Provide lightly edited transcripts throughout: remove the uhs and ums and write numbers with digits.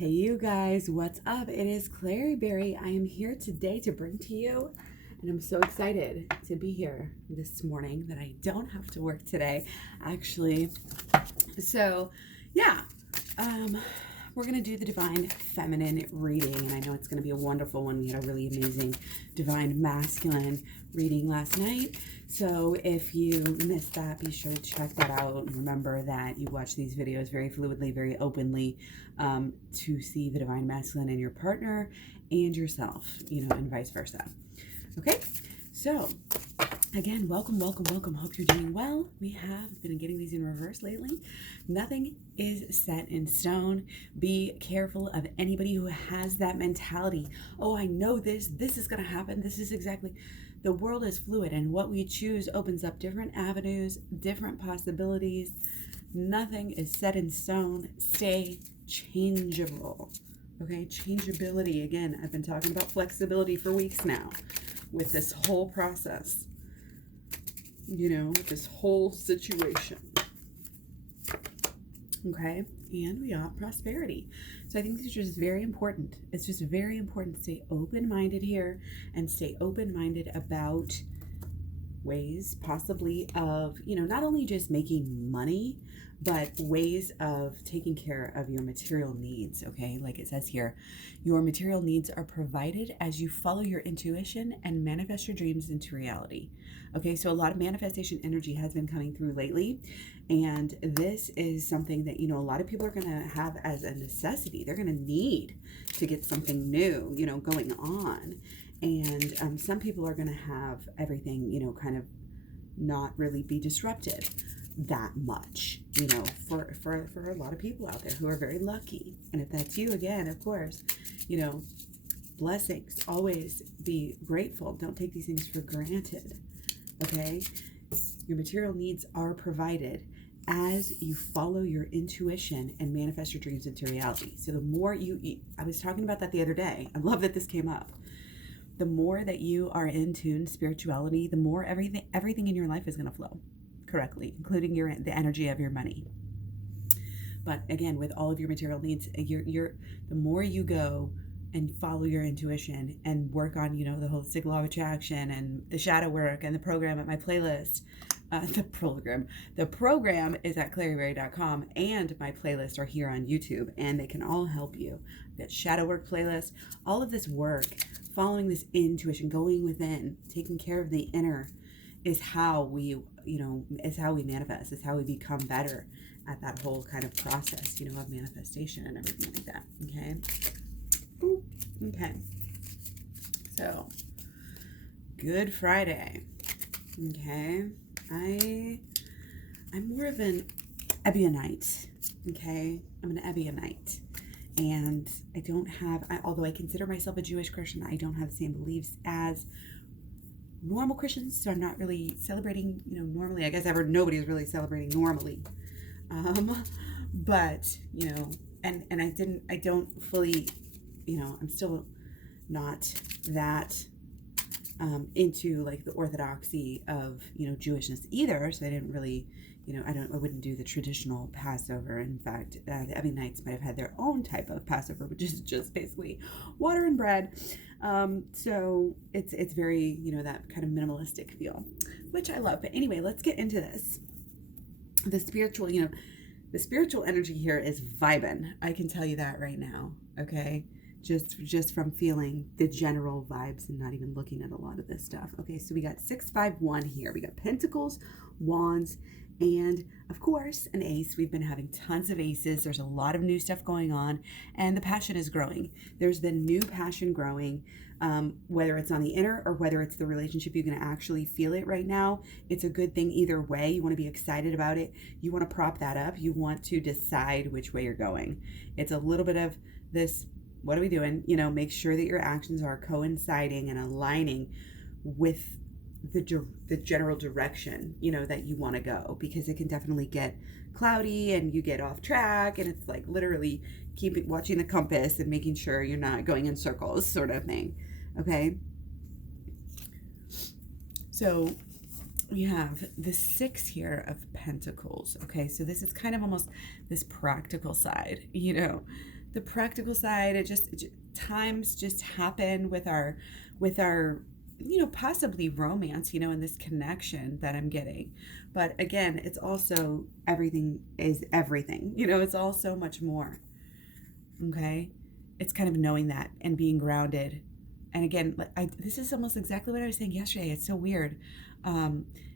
Hey you guys, what's up? It is Clary Berry. I am here today to bring to you, and I'm so excited to be here this morning that I don't have to work today, actually. So, yeah, we're going to do the Divine Feminine reading, and I know it's going to be a wonderful one. We had a really amazing Divine Masculine reading last night. So if you missed that, be sure to check that out. And remember that you watch these videos very fluidly, very openly, to see the Divine Masculine in your partner and yourself, and vice versa. Okay, so again, welcome. Hope you're doing well. We have been getting these in reverse lately. Nothing is set in stone. Be careful of anybody who has that mentality. Oh, I know this is going to happen. This is exactly. The world is fluid, and what we choose opens up different avenues, different possibilities. Nothing is set in stone. Stay changeable. Okay, changeability. Again, I've been talking about flexibility for weeks now with this whole process. This whole situation. Okay, and we got prosperity. So I think these are just very important. It's just very important to stay open-minded here and stay open-minded about ways possibly of, not only just making money, but ways of taking care of your material needs, okay? Like it says here, your material needs are provided as you follow your intuition and manifest your dreams into reality. Okay, so a lot of manifestation energy has been coming through lately, and this is something that, a lot of people are going to have as a necessity. They're going to need to get something new, going on. And some people are going to have everything, kind of not really be disrupted that much, for a lot of people out there who are very lucky. And if that's you, again, of course, blessings. Always be grateful. Don't take these things for granted. Okay? Your material needs are provided as you follow your intuition and manifest your dreams into reality. So the more I was talking about that the other day. I love that this came up. The more that you are in tune spirituality, the more everything in your life is going to flow correctly, including the energy of your money. But again, with all of your material needs, the more you go and follow your intuition and work on, the holistic law of attraction and the shadow work and the program at my playlist. The program is at claryberry.com, and my playlists are here on YouTube, and they can all help you. That shadow work playlist, all of this work, following this intuition, going within, taking care of the inner, is how we manifest, is how we become better at that whole kind of process, of manifestation and everything like that. Okay. Ooh, okay. So, Good Friday. Okay. I'm more of an Ebionite. Okay. I'm an Ebionite. And I don't have, although I consider myself a Jewish Christian, I don't have the same beliefs as normal Christians, so I'm not really celebrating, normally. I guess nobody's really celebrating normally. But, and I don't fully, I'm still not that into like the orthodoxy of, Jewishness either. So I didn't really, I wouldn't do the traditional Passover. In fact, the Ebionites might have had their own type of Passover, which is just basically water and bread. So it's very, that kind of minimalistic feel, which I love. But anyway, let's get into this. The spiritual energy here is vibing. I can tell you that right now. Okay. Just from feeling the general vibes and not even looking at a lot of this stuff. Okay, so we got 651 here. We got Pentacles, Wands, and of course an ace. We've been having tons of aces. There's a lot of new stuff going on, and the passion is growing. There's the new passion growing, whether it's on the inner or whether it's the relationship. You're going to actually feel it right now. It's a good thing either way. You want to be excited about it. You want to prop that up. You want to decide which way you're going. It's a little bit of this, what are we doing? Make sure that your actions are coinciding and aligning with the general direction, that you want to go, because it can definitely get cloudy and you get off track, and it's like literally watching the compass and making sure you're not going in circles, sort of thing. Okay. So we have the 6 here of Pentacles. Okay. So this is kind of almost this practical side, the practical side, times just happen with our possibly romance, and this connection that I'm getting. But again, it's also everything is everything. It's all so much more. Okay? It's kind of knowing that and being grounded. And again, this is almost exactly what I was saying yesterday. It's so weird.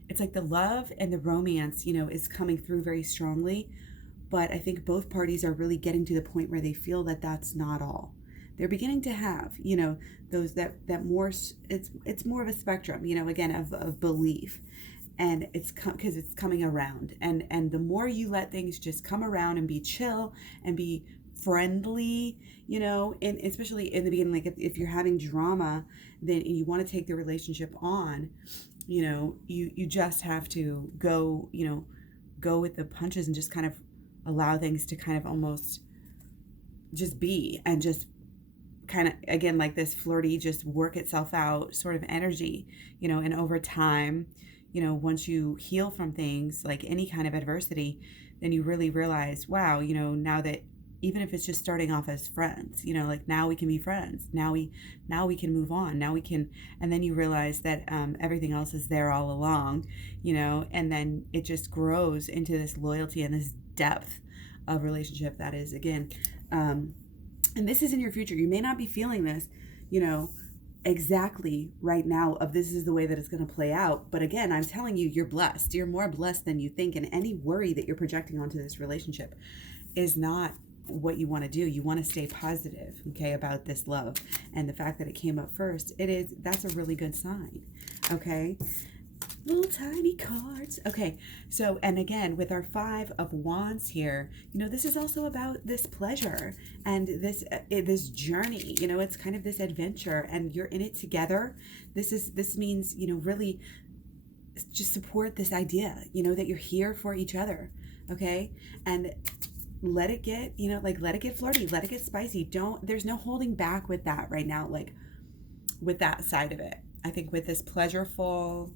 It's like the love and the romance, is coming through very strongly. But I think both parties are really getting to the point where they feel that that's not all. They're beginning to have, those that more, it's more of a spectrum, again, of belief. And it's because it's coming around. And the more you let things just come around and be chill and be friendly, and especially in the beginning, like if you're having drama, then you want to take the relationship on, you just have to go with the punches and just kind of allow things to kind of almost just be, and just kind of, again, like this flirty, just work itself out sort of energy, and over time, once you heal from things like any kind of adversity, then you really realize, wow, now that even if it's just starting off as friends, like now we can be friends. Now we can move on. Now we can, and then you realize that everything else is there all along, and then it just grows into this loyalty and this depth of relationship that is, again, and this is in your future. You may not be feeling this, exactly right now of this is the way that it's going to play out. But again, I'm telling you, you're blessed. You're more blessed than you think. And any worry that you're projecting onto this relationship is not what you want to do. You want to stay positive, okay, about this love. And the fact that it came up first, that's a really good sign, okay? Little tiny cards. Okay, so, and again, with our 5 of Wands here, this is also about this pleasure and this journey. It's kind of this adventure, and you're in it together. This means, really just support this idea, that you're here for each other, okay? And let it get, let it get flirty, let it get spicy. There's no holding back with that right now, like with that side of it. I think with this pleasureful,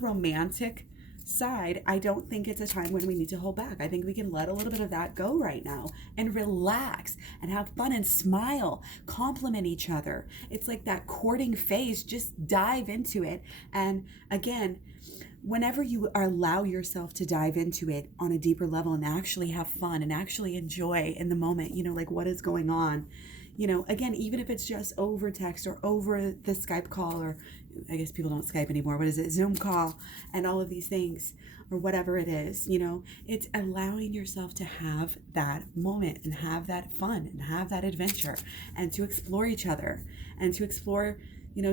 romantic side, I don't think it's a time when we need to hold back. I think we can let a little bit of that go right now and relax and have fun and smile, compliment each other. It's like that courting phase, just dive into it. And again, whenever you allow yourself to dive into it on a deeper level and actually have fun and actually enjoy in the moment, like what is going on, again, even if it's just over text or over the Skype call, or I guess people don't Skype anymore, what is it, Zoom call, and all of these things, or whatever it is, it's allowing yourself to have that moment and have that fun and have that adventure and to explore each other and to explore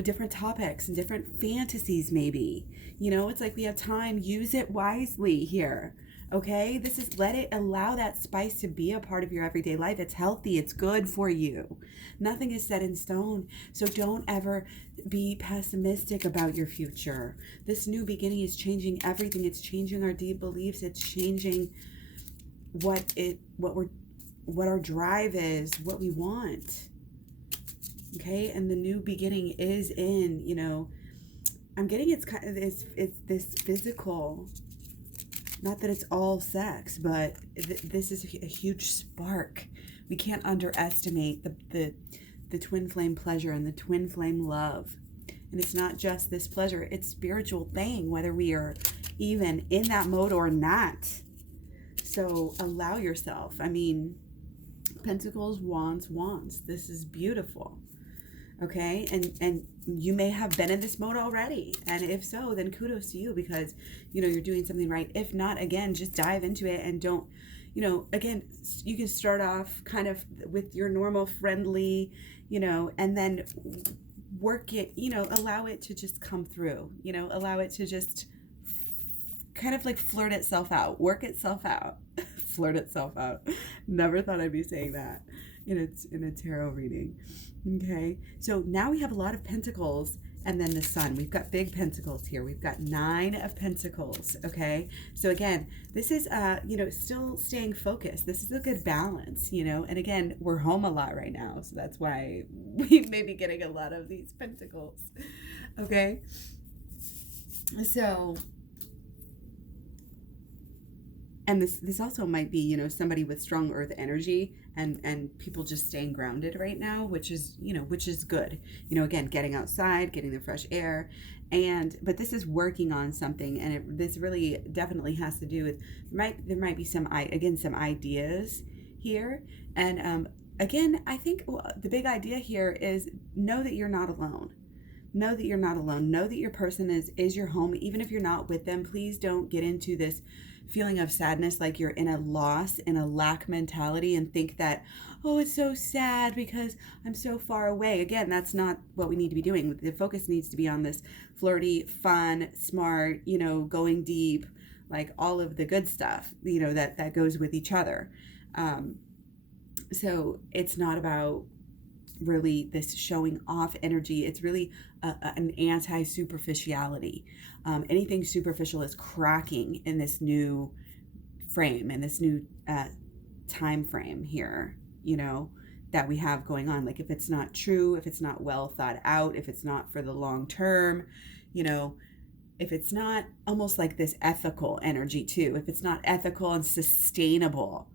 different topics and different fantasies maybe. It's like we have time, use it wisely here. Okay, allow that spice to be a part of your everyday life. It's healthy, it's good for you. Nothing is set in stone. So don't ever be pessimistic about your future. This new beginning is changing everything. It's changing our deep beliefs. It's changing what our drive is, what we want. Okay, and the new beginning is in, I'm getting it's this physical, not that it's all sex, but this is a huge spark. We can't underestimate the twin flame pleasure and the twin flame love. And it's not just this pleasure, it's spiritual thing, whether we are even in that mode or not. So allow yourself. I mean, Pentacles, Wands. This is beautiful. Okay, and you may have been in this mode already, and if so, then kudos to you, because you're doing something right. If not, again, just dive into it and don't, again, you can start off kind of with your normal friendly, and then work it, allow it to just come through, allow it to just kind of like flirt itself out, work itself out. Flirt itself out. Never thought I'd be saying that in a tarot reading. Okay, so now we have a lot of Pentacles and then the Sun. We've got big Pentacles here. We've got 9 of Pentacles. Okay, so again, this is still staying focused. This is a good balance, and again, we're home a lot right now, so that's why we may be getting a lot of these Pentacles. Okay, so, and this also might be somebody with strong earth energy, and people just staying grounded right now, which is, which is good. Again, getting outside, getting the fresh air. But this is working on something, and this really definitely has to do with, there might be some ideas here. And again, I think the big idea here is know that you're not alone. Know that you're not alone. Know that your person is your home. Even if you're not with them, please don't get into this feeling of sadness, like you're in a loss, in a lack mentality, and think that, oh, it's so sad because I'm so far away. Again, that's not what we need to be doing. The focus needs to be on this flirty, fun, smart, going deep, like all of the good stuff, that goes with each other. So it's not about really this showing off energy. It's really an anti-superficiality. Anything superficial is cracking in this new frame, in this new time frame here, that we have going on. Like if it's not true, if it's not well thought out, if it's not for the long term, if it's not almost like this ethical energy too, if it's not ethical and sustainable,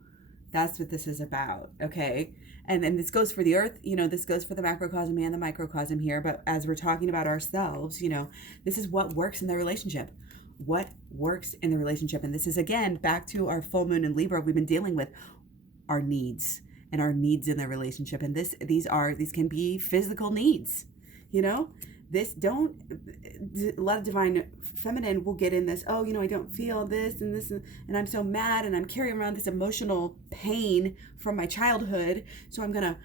that's what this is about, okay? And this goes for the earth, this goes for the macrocosm and the microcosm here. But as we're talking about ourselves, this is what works in the relationship. What works in the relationship. And this is, again, back to our full moon in Libra. We've been dealing with our needs and our needs in the relationship. And these can be physical needs, a lot of divine feminine will get in this, I don't feel this and this, and I'm so mad, and I'm carrying around this emotional pain from my childhood, so I'm gonna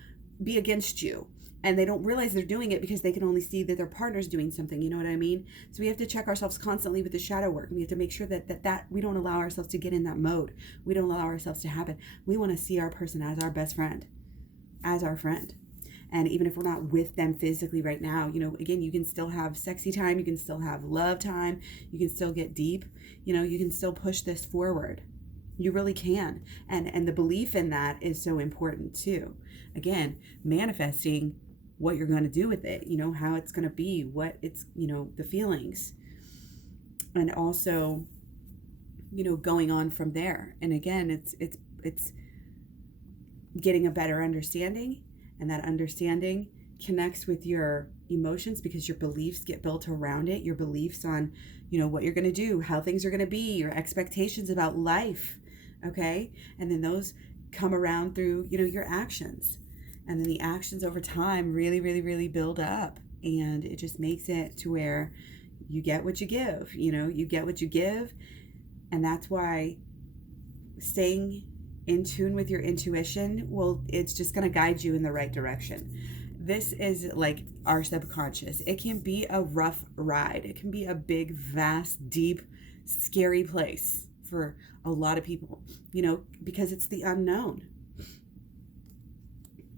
be against you. And they don't realize they're doing it because they can only see that their partner's doing something, you know what I mean? So we have to check ourselves constantly with the shadow work. We have to make sure that we don't allow ourselves to get in that mode. We don't allow ourselves to happen. We want to see our person as our best friend, as our friend. And even if we're not with them physically right now, again, you can still have sexy time. You can still have love time. You can still get deep. You can still push this forward. You really can. And the belief in that is so important too. Again, manifesting what you're going to do with it, how it's going to be, what it's, the feelings. And also, going on from there. And again, it's getting a better understanding. And that understanding connects with your emotions because your beliefs get built around it. Your beliefs on, what you're going to do, how things are going to be, your expectations about life. Okay. And then those come around through, your actions. And then the actions over time really, really, really build up. And it just makes it to where you get what you give, you get what you give. And that's why staying in tune with your intuition, it's just going to guide you in the right direction. This is like our subconscious. It can be a rough ride. It can be a big, vast, deep, scary place for a lot of people, because it's the unknown.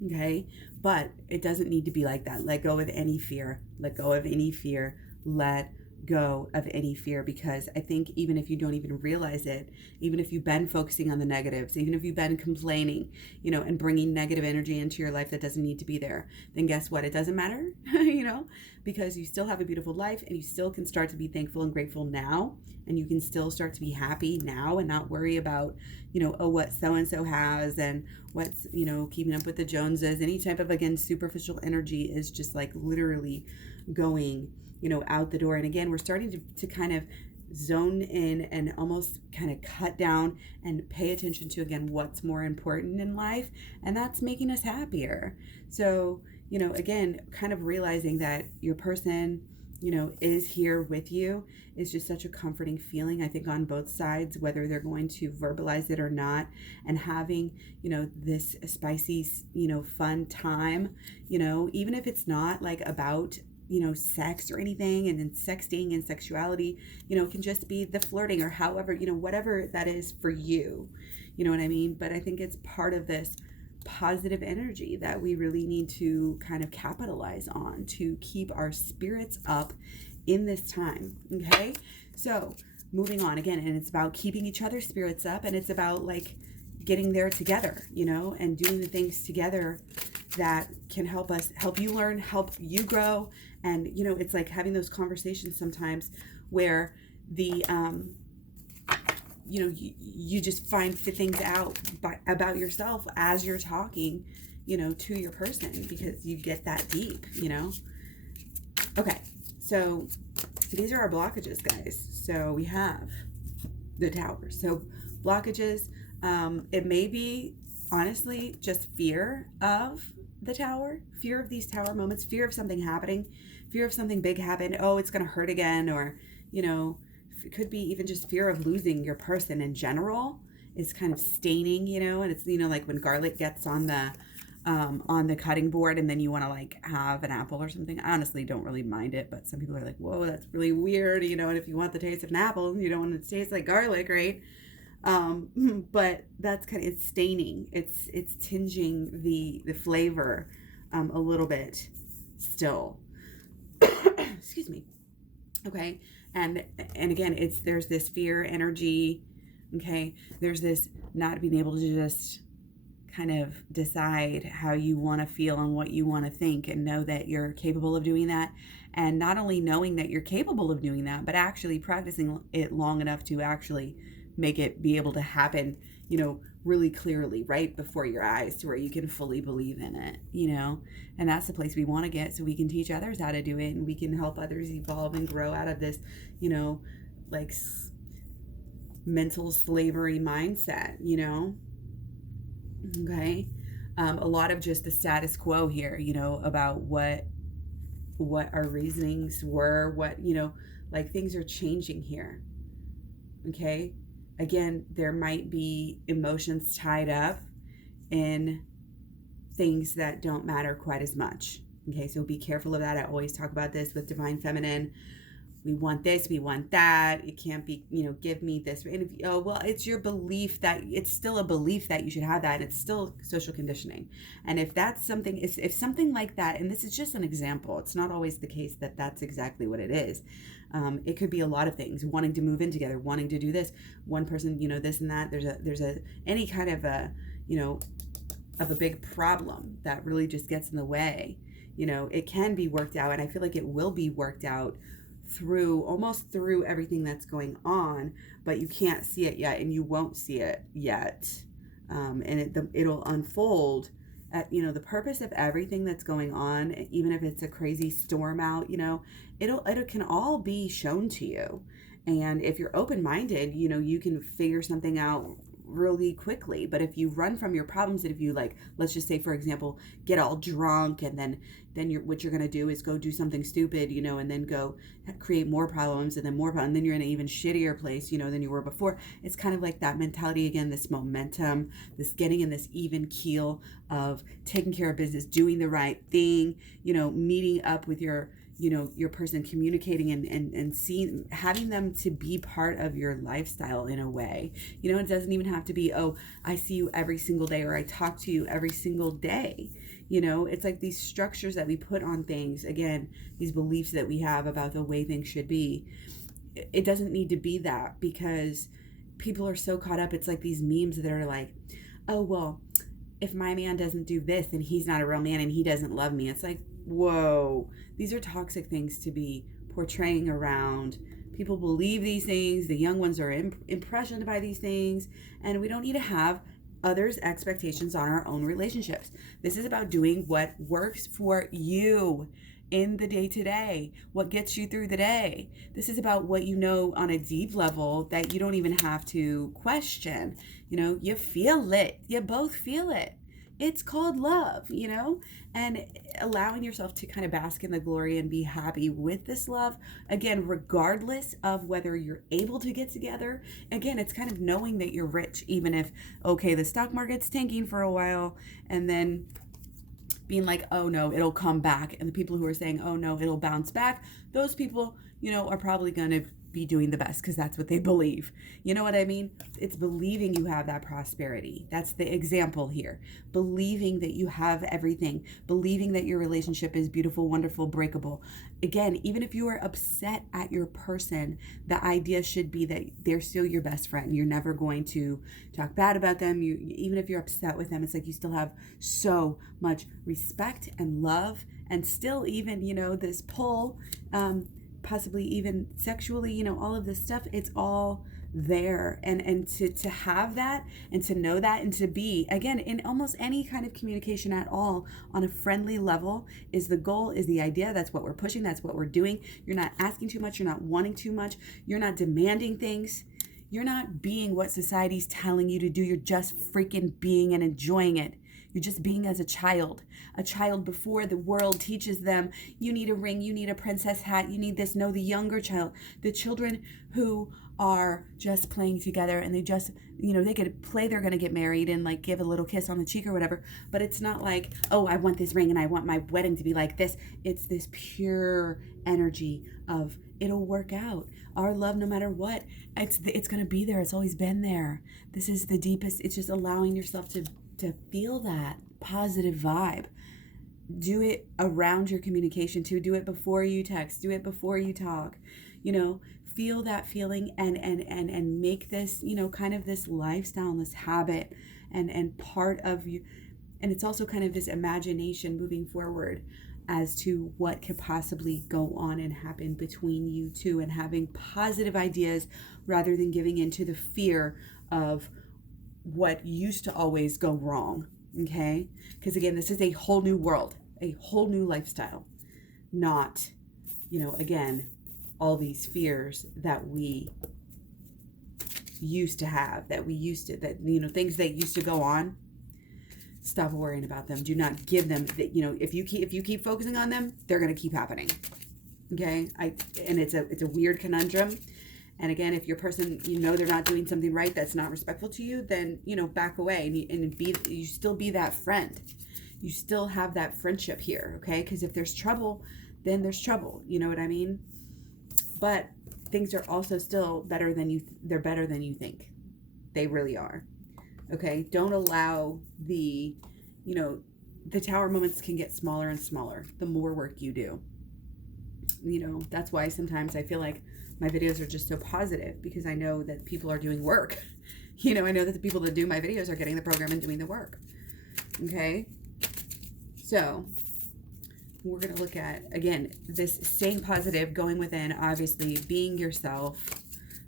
Okay? But it doesn't need to be like that. Let go of any fear. Let go of any fear. Let go of any fear, because I think even if you don't even realize it, even if you've been focusing on the negatives, even if you've been complaining, and bringing negative energy into your life that doesn't need to be there, then guess what? It doesn't matter, because you still have a beautiful life, and you still can start to be thankful and grateful now, and you can still start to be happy now and not worry about, what so-and-so has and what's, keeping up with the Joneses. Any type of, again, superficial energy is just like literally going out the door. And again, we're starting to kind of zone in and almost kind of cut down and pay attention to, again, what's more important in life. And that's making us happier. So, again, kind of realizing that your person, is here with you is just such a comforting feeling, I think, on both sides, whether they're going to verbalize it or not. And having, this spicy, fun time, even if it's not like about sex or anything, and then sexting and sexuality, it can just be the flirting or however, whatever that is for you, what I mean? But I think it's part of this positive energy that we really need to kind of capitalize on to keep our spirits up in this time. Okay. So moving on again, and it's about keeping each other's spirits up, and it's about like getting there together, and doing the things together that can help you learn, help you grow. And, it's like having those conversations sometimes where the you just find things out about yourself as you're talking, to your person, because you get that deep, Okay, so these are our blockages, guys. So we have the Tower. So blockages, it may be honestly just fear of the Tower, fear of these Tower moments, fear of something happening, fear of something big happened. Oh, it's going to hurt again. Or, it could be even just fear of losing your person in general is kind of staining, and it's, like when garlic gets on the cutting board and then you want to like have an apple or something. I honestly don't really mind it, but some people are like, whoa, that's really weird, and if you want the taste of an apple, you don't want it to taste like garlic, right? But that's it's staining. It's tinging the flavor a little bit still. Excuse me. Okay. And again, there's this fear energy. Okay. There's this not being able to just kind of decide how you want to feel and what you want to think, and know that you're capable of doing that. And not only knowing that you're capable of doing that, but actually practicing it long enough to actually make it be able to happen, really clearly right before your eyes, to where you can fully believe in it, and that's the place we want to get, so we can teach others how to do it, and we can help others evolve and grow out of this, like mental slavery mindset, okay. A lot of just the status quo here, about what our reasonings were, what, like things are changing here. Okay. Again, there might be emotions tied up in things that don't matter quite as much. Okay, so be careful of that. I always talk about this with Divine Feminine. We want this, we want that. It can't be, give me this. And if, it's your belief that it's still a belief that you should have that. And it's still social conditioning. And if that's something, if something like that, and this is just an example, it's not always the case that that's exactly what it is. It could be a lot of things, wanting to move in together, wanting to do this, one person, this and that. There's any kind of of a big problem that really just gets in the way. It can be worked out, and I feel like it will be worked out almost through everything that's going on, but you can't see it yet, and you won't see it yet. And it'll unfold at, the purpose of everything that's going on, even if it's a crazy storm out, it can all be shown to you. And if you're open-minded, you can figure something out really quickly. But if you run from your problems, and if you, like, let's just say, for example, get all drunk, and then what you're going to do is go do something stupid, and then go create more problems, and then more problems, and then you're in an even shittier place, than you were before. It's kind of like that mentality again, this momentum, this getting in this even keel of taking care of business, doing the right thing, meeting up with your person, communicating and seeing, having them to be part of your lifestyle in a way. It doesn't even have to be, oh, I see you every single day, or I talk to you every single day. It's like these structures that we put on things, again, these beliefs that we have about the way things should be. It doesn't need to be that, because people are so caught up. It's like these memes that are like, oh, well, if my man doesn't do this, then he's not a real man and he doesn't love me. It's like, whoa, these are toxic things to be portraying around. People believe these things. The young ones are impressioned by these things, and we don't need to have others' expectations on our own relationships. This is about doing what works for you in the day-to-day, what gets you through the day. This is about what on a deep level that you don't even have to question. You feel it. You both feel it. It's called love, and allowing yourself to kind of bask in the glory and be happy with this love. Again, regardless of whether you're able to get together. Again, it's kind of knowing that you're rich, even if, okay, the stock market's tanking for a while, and then being like, oh no, it'll come back. And the people who are saying, oh no, it'll bounce back, those people, are probably going to be doing the best, because that's what they believe. You know what I mean? It's believing you have that prosperity. That's the example here. Believing that you have everything. Believing that your relationship is beautiful, wonderful, breakable. Again, even if you are upset at your person, the idea should be that they're still your best friend. You're never going to talk bad about them. Even if you're upset with them, it's like you still have so much respect and love, and still even, this pull, possibly even sexually, all of this stuff. It's all there, and to have that, and to know that, and to be, again, in almost any kind of communication at all on a friendly level is the goal, is the idea. That's what we're pushing, that's what we're doing. You're not asking too much, you're not wanting too much, you're not demanding things, you're not being what society's telling you to do. You're just freaking being and enjoying it. You're just being as a child before the world teaches them, you need a ring, you need a princess hat, you need this. No, the younger child, the children who are just playing together, and they just, they could play they're going to get married and like give a little kiss on the cheek or whatever, but it's not like, oh, I want this ring and I want my wedding to be like this. It's this pure energy of, it'll work out. Our love, no matter what, it's going to be there. It's always been there. This is the deepest. It's just allowing yourself to feel that positive vibe. Do it around your communication too. Do it before you text. Do it before you talk. Feel that feeling, and make this, kind of this lifestyle and this habit, and part of you. And it's also kind of this imagination moving forward as to what could possibly go on and happen between you two, and having positive ideas rather than giving into the fear of what used to always go wrong. Okay? Because again, this is a whole new world, a whole new lifestyle, not, again, all these fears that we used to have, that things that used to go on. Stop worrying about them. Do not give them that. If you keep focusing on them, they're going to keep happening. Okay? And it's a weird conundrum. And again, if your person, they're not doing something right, that's not respectful to you, then, back away, and you still be that friend. You still have that friendship here. Okay? Because if there's trouble, then there's trouble. You know what I mean? But things are also still better than you. They're better than you think. They really are. Okay? Don't allow the tower moments can get smaller and smaller the more work you do. That's why sometimes I feel like my videos are just so positive, because I know that people are doing work. I know that the people that do my videos are getting the program and doing the work. Okay? So we're going to look at, again, this staying positive, going within, obviously, being yourself.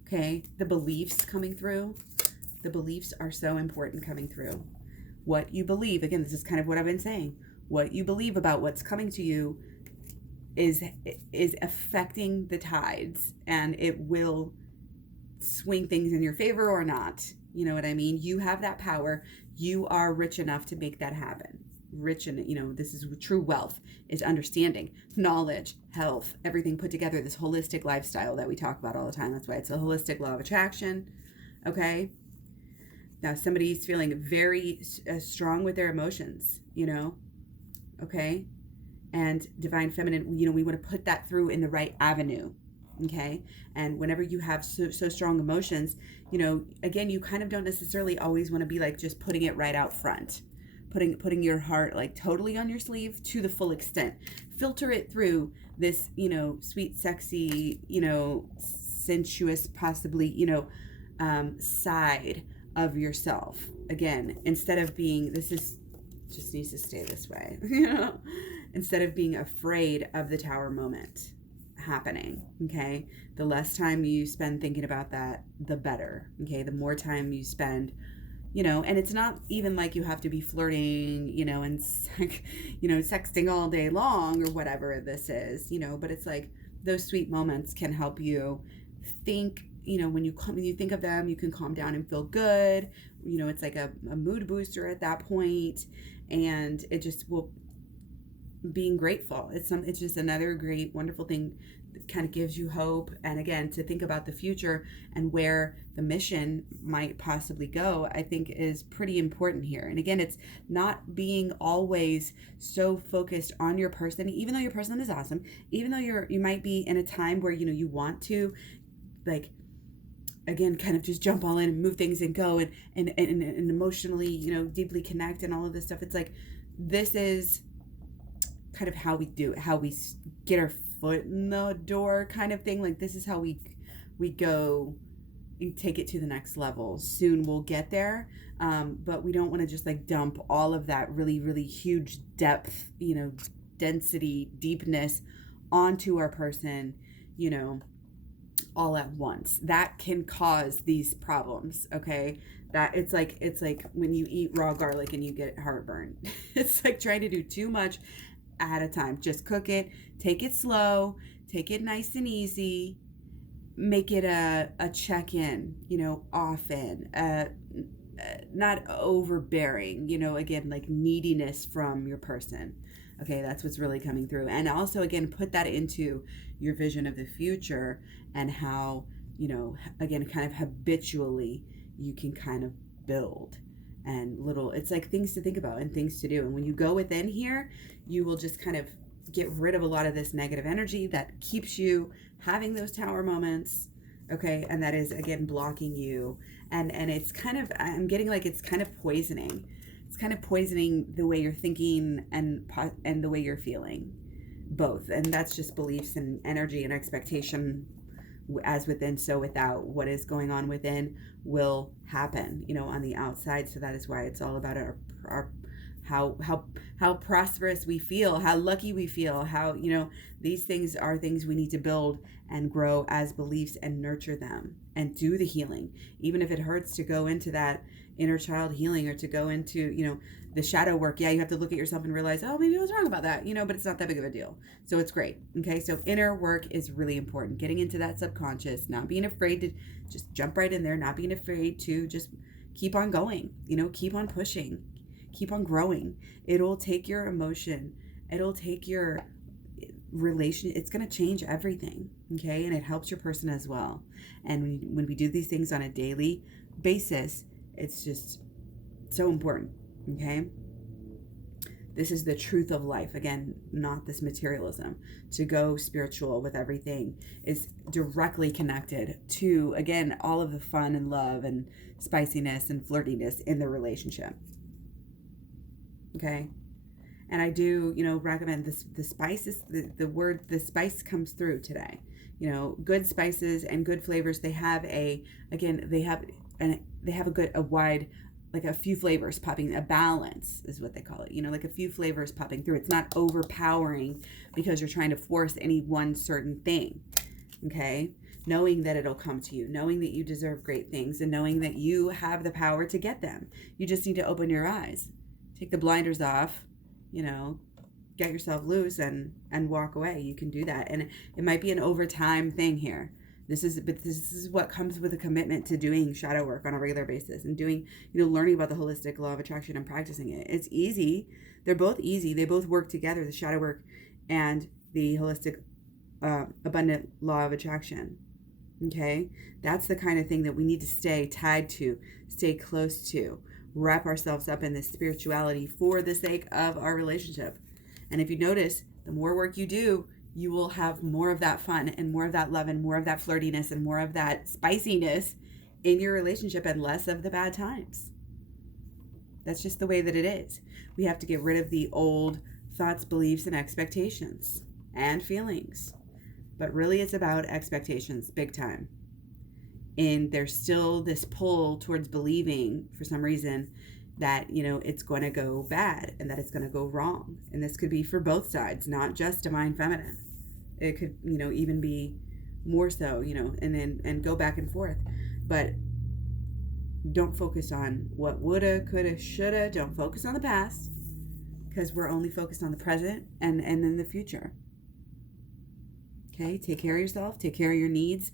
Okay? The beliefs coming through. The beliefs are so important coming through. What you believe, again, this is kind of what I've been saying. What you believe about what's coming to you is affecting the tides, and it will swing things in your favor or not. You know what I mean? You have that power. You are rich enough to make that happen. Rich, and this is true wealth, is understanding, knowledge, health, everything put together, this holistic lifestyle that we talk about all the time. That's why it's a holistic law of attraction. Okay? Now, somebody's feeling very strong with their emotions, okay? And divine feminine, we want to put that through in the right avenue, okay? And whenever you have so strong emotions, again, you kind of don't necessarily always want to be like just putting it right out front, putting your heart like totally on your sleeve to the full extent. Filter it through this, sweet, sexy, sensuous, possibly, side of yourself. Again, instead of being, just needs to stay this way, instead of being afraid of the tower moment happening. Okay? The less time you spend thinking about that, the better. Okay? The more time you spend, and it's not even like you have to be flirting, and sexting all day long or whatever this is, but it's like those sweet moments can help you think. When you think of them, you can calm down and feel good. It's like a mood booster at that point, and it just will, being grateful. It's just another great, wonderful thing that kind of gives you hope. And again, to think about the future and where the mission might possibly go, I think is pretty important here. And again, it's not being always so focused on your person, even though your person is awesome, even though you might be in a time where, you want to, like, again, kind of just jump all in and move things and go and emotionally, deeply connect and all of this stuff. It's like, this is kind of how we do it, how we get our foot in the door kind of thing. Like, this is how we go and take it to the next level. Soon we'll get there. But we don't want to just like dump all of that really, really huge depth, density, deepness onto our person, all at once. That can cause these problems, okay? That it's like when you eat raw garlic and you get heartburn. It's like trying to do too much at a time. Just cook it, take it slow, take it nice and easy, make it a check-in, often, not overbearing, again, like neediness from your person. Okay, that's what's really coming through. And also, again, put that into your vision of the future and how, again, kind of habitually you can kind of build and it's like things to think about and things to do. And when you go within here, you will just kind of get rid of a lot of this negative energy that keeps you having those tower moments. Okay, and that is, again, blocking you. And it's kind of, I'm getting like it's kind of poisoning. It's kind of poisoning the way you're thinking and the way you're feeling, both. And that's just beliefs and energy and expectation, as within, so without. What is going on within will happen, on the outside. So that is why it's all about our how prosperous we feel, how lucky we feel, how, these things are things we need to build and grow as beliefs and nurture them and do the healing, even if it hurts to go into that inner child healing or to go into, the shadow work. Yeah, you have to look at yourself and realize, oh, maybe I was wrong about that, but it's not that big of a deal. So it's great. Okay, so inner work is really important. Getting into that subconscious, not being afraid to just jump right in there, not being afraid to just keep on going, keep on pushing, keep on growing. It'll take your emotion, it'll take your relation, it's going to change everything. Okay, and it helps your person as well. And when we do these things on a daily basis, it's just so important. Okay, this is the truth of life. Again, not this materialism. To go spiritual with everything is directly connected to, again, all of the fun and love and spiciness and flirtiness in the relationship. Okay, and I do, recommend this. The spices, the word, the spice comes through today. Good spices and good flavors. They have a wide, like a few flavors popping, a balance is what they call it, like a few flavors popping through. It's not overpowering because you're trying to force any one certain thing. Okay, knowing that it'll come to you, knowing that you deserve great things, and knowing that you have the power to get them. You just need to open your eyes, take the blinders off, get yourself loose and walk away. You can do that. And it might be an overtime thing here. This is what comes with a commitment to doing shadow work on a regular basis and doing, learning about the holistic law of attraction and practicing it. It's easy. They're both easy. They both work together, the shadow work and the holistic abundant law of attraction. Okay? That's the kind of thing that we need to stay tied to, stay close to, wrap ourselves up in this spirituality for the sake of our relationship. And if you notice, the more work you do, you will have more of that fun and more of that love and more of that flirtiness and more of that spiciness in your relationship and less of the bad times. That's just the way that it is. We have to get rid of the old thoughts, beliefs, and expectations and feelings. But really, it's about expectations, big time. And there's still this pull towards believing, for some reason, that, it's going to go bad and that it's going to go wrong. And this could be for both sides, not just divine feminine. It could, even be more so, and go back and forth. But don't focus on what woulda, coulda, shoulda. Don't focus on the past, because we're only focused on the present and then the future. Okay, take care of yourself, take care of your needs.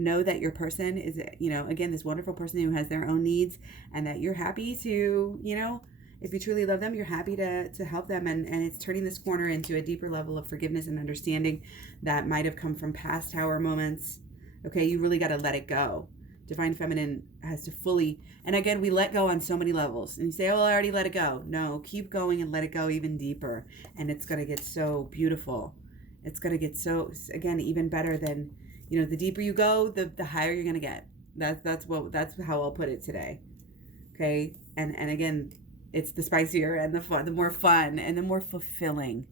Know that your person is, again, this wonderful person who has their own needs, and that you're happy to, if you truly love them, you're happy to help them. And it's turning this corner into a deeper level of forgiveness and understanding that might have come from past tower moments. Okay, you really got to let it go. Divine feminine has to fully, and again, we let go on so many levels. And you say, oh, I already let it go. No, keep going and let it go even deeper. And it's going to get so beautiful. It's going to get so, again, even better than, the deeper you go, the higher you're going to get. That's how I'll put it today. Okay. And again, it's the spicier and the fun, the more fun and the more fulfilling,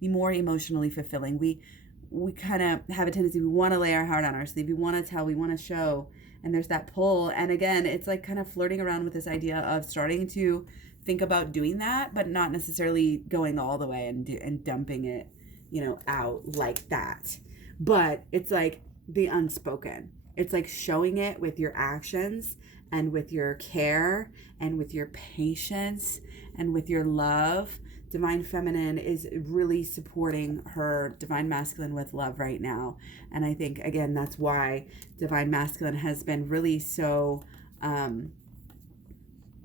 the more emotionally fulfilling. We kind of have a tendency, we want to lay our heart on our sleeve. We want to tell, we want to show, and there's that pull. And again, it's like kind of flirting around with this idea of starting to think about doing that, but not necessarily going all the way and dumping it, out like that. But it's like, the unspoken. It's like showing it with your actions and with your care and with your patience and with your love. Divine Feminine is really supporting her Divine Masculine with love right now. And I think, again, that's why Divine Masculine has been really so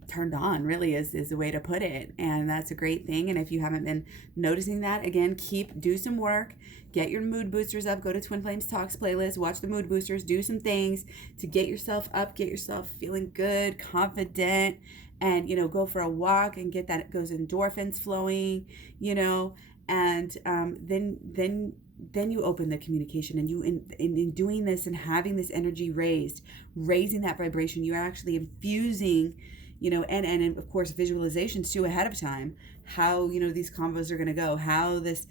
turned on, really is a way to put it. And that's a great thing. And if you haven't been noticing that, again, do some work, get your mood boosters up, go to Twin Flames Talks playlist, watch the mood boosters, do some things to get yourself up, get yourself feeling good, confident, and, go for a walk and get those endorphins flowing, and then you open the communication, and you in doing this and having this energy raising that vibration, you're actually infusing, and of course visualizations too ahead of time, how these convos are going to go, how this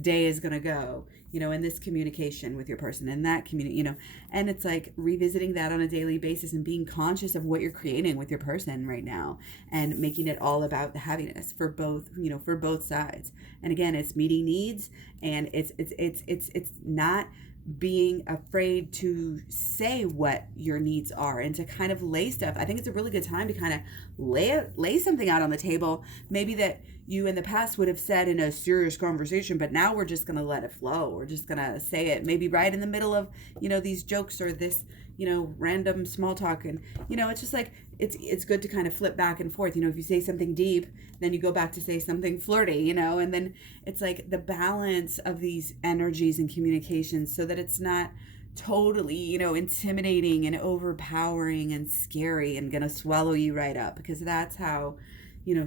day is going to go, in this communication with your person, and that community, and it's like revisiting that on a daily basis and being conscious of what you're creating with your person right now, and making it all about the happiness for both, for both sides. And again, it's meeting needs, and it's not being afraid to say what your needs are and to kind of lay stuff. I think it's a really good time to kind of lay something out on the table, maybe that you in the past would have said in a serious conversation, but now we're just going to let it flow. We're just going to say it maybe right in the middle of, these jokes or this, random small talk. And, it's just like, it's good to kind of flip back and forth. If you say something deep, then you go back to say something flirty, and then it's like the balance of these energies and communications so that it's not totally, intimidating and overpowering and scary and going to swallow you right up, because that's how,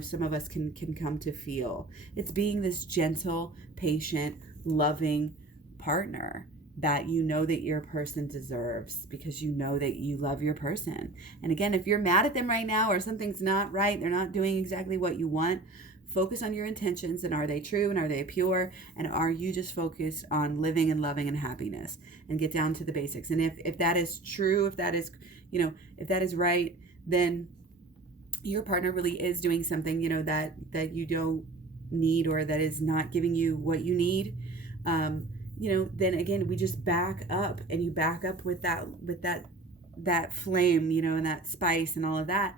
some of us can come to feel. It's being this gentle, patient, loving partner that that your person deserves, because that you love your person. And again, if you're mad at them right now, or something's not right, they're not doing exactly what you want, focus on your intentions, and are they true, and are they pure, and are you just focused on living and loving and happiness, and get down to the basics. And if that is true, if that is, if that is right, then your partner really is doing something, that you don't need, or that is not giving you what you need. Then again, we just back up, and you back up with that flame, and that spice and all of that.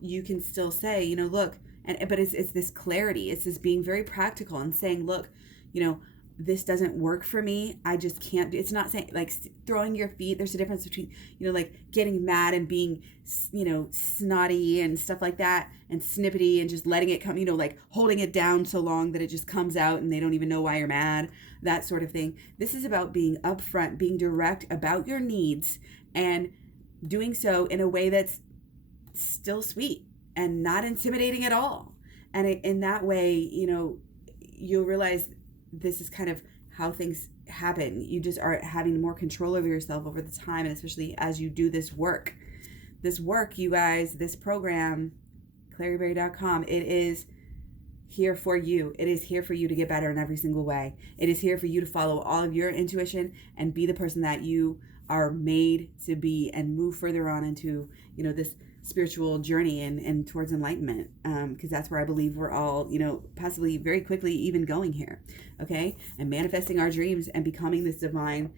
You can still say, look, but it's this clarity. It's this being very practical and saying, look, this doesn't work for me. I just can't do. It's not saying like throwing your feet. There's a difference between, like getting mad and being, snotty and stuff like that, and snippety, and just letting it come, like holding it down so long that it just comes out and they don't even know why you're mad, that sort of thing. This is about being upfront, being direct about your needs, and doing so in a way that's still sweet and not intimidating at all. And in that way, you'll realize this is kind of how things happen. You just are having more control over yourself over the time, and especially as you do this work, you guys, this program, claryberry.com, it is here for you. It is here for you to get better in every single way. It is here for you to follow all of your intuition and be the person that you are made to be, and move further on into, this spiritual journey and towards enlightenment, because that's where I believe we're all, possibly very quickly even going here, okay? And manifesting our dreams and becoming this divine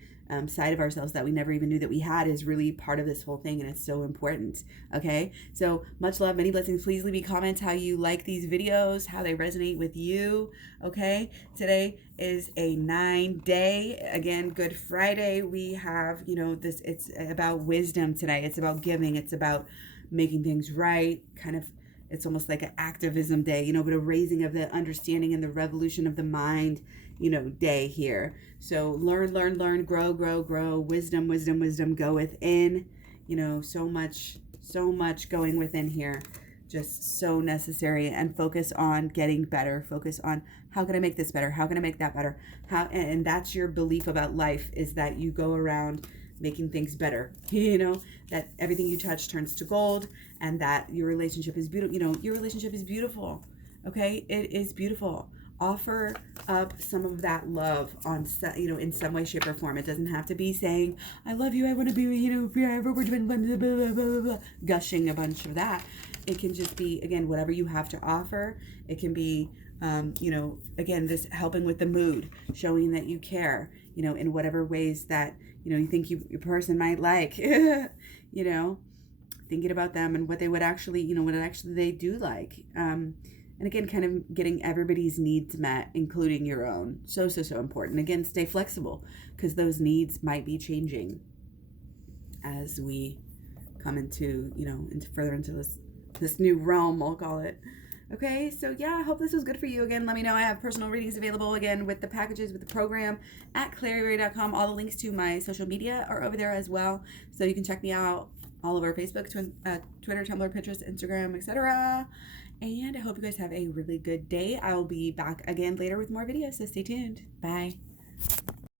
side of ourselves that we never even knew that we had is really part of this whole thing, and it's so important, okay? So much love, many blessings. Please leave me comments how you like these videos, how they resonate with you, okay? Today is a 9-day, again, Good Friday. We have, this, it's about wisdom today. It's about giving. It's about making things right, kind of, it's almost like an activism day, but a raising of the understanding and the revolution of the mind, day here. So learn, grow, wisdom, go within, so much going within here, just so necessary. And focus on getting better, focus on how can I make this better, how can I make that better, and that's your belief about life, is that you go around making things better, that everything you touch turns to gold, and that your relationship is beautiful. Your relationship is beautiful, okay? It is beautiful. offer up some of that love on, in some way, shape, or form. It doesn't have to be saying, I love you, I want to be, forever, we're doing blah, blah, blah, blah, blah, gushing a bunch of that. It can just be, again, whatever you have to offer. It can be, again, this helping with the mood, showing that you care, in whatever ways that, you think your person might like, thinking about them and what they would actually, what actually they do like. And again, kind of getting everybody's needs met, including your own. So important. Again, stay flexible, because those needs might be changing as we come into, further into this new realm, I'll call it. Okay, so yeah, I hope this was good for you. Again, let me know. I have personal readings available, again, with the packages, with the program at claryberry.com. All the links to my social media are over there as well. So you can check me out all over Facebook, Twitter, Tumblr, Pinterest, Instagram, etc. And I hope you guys have a really good day. I will be back again later with more videos, so stay tuned. Bye.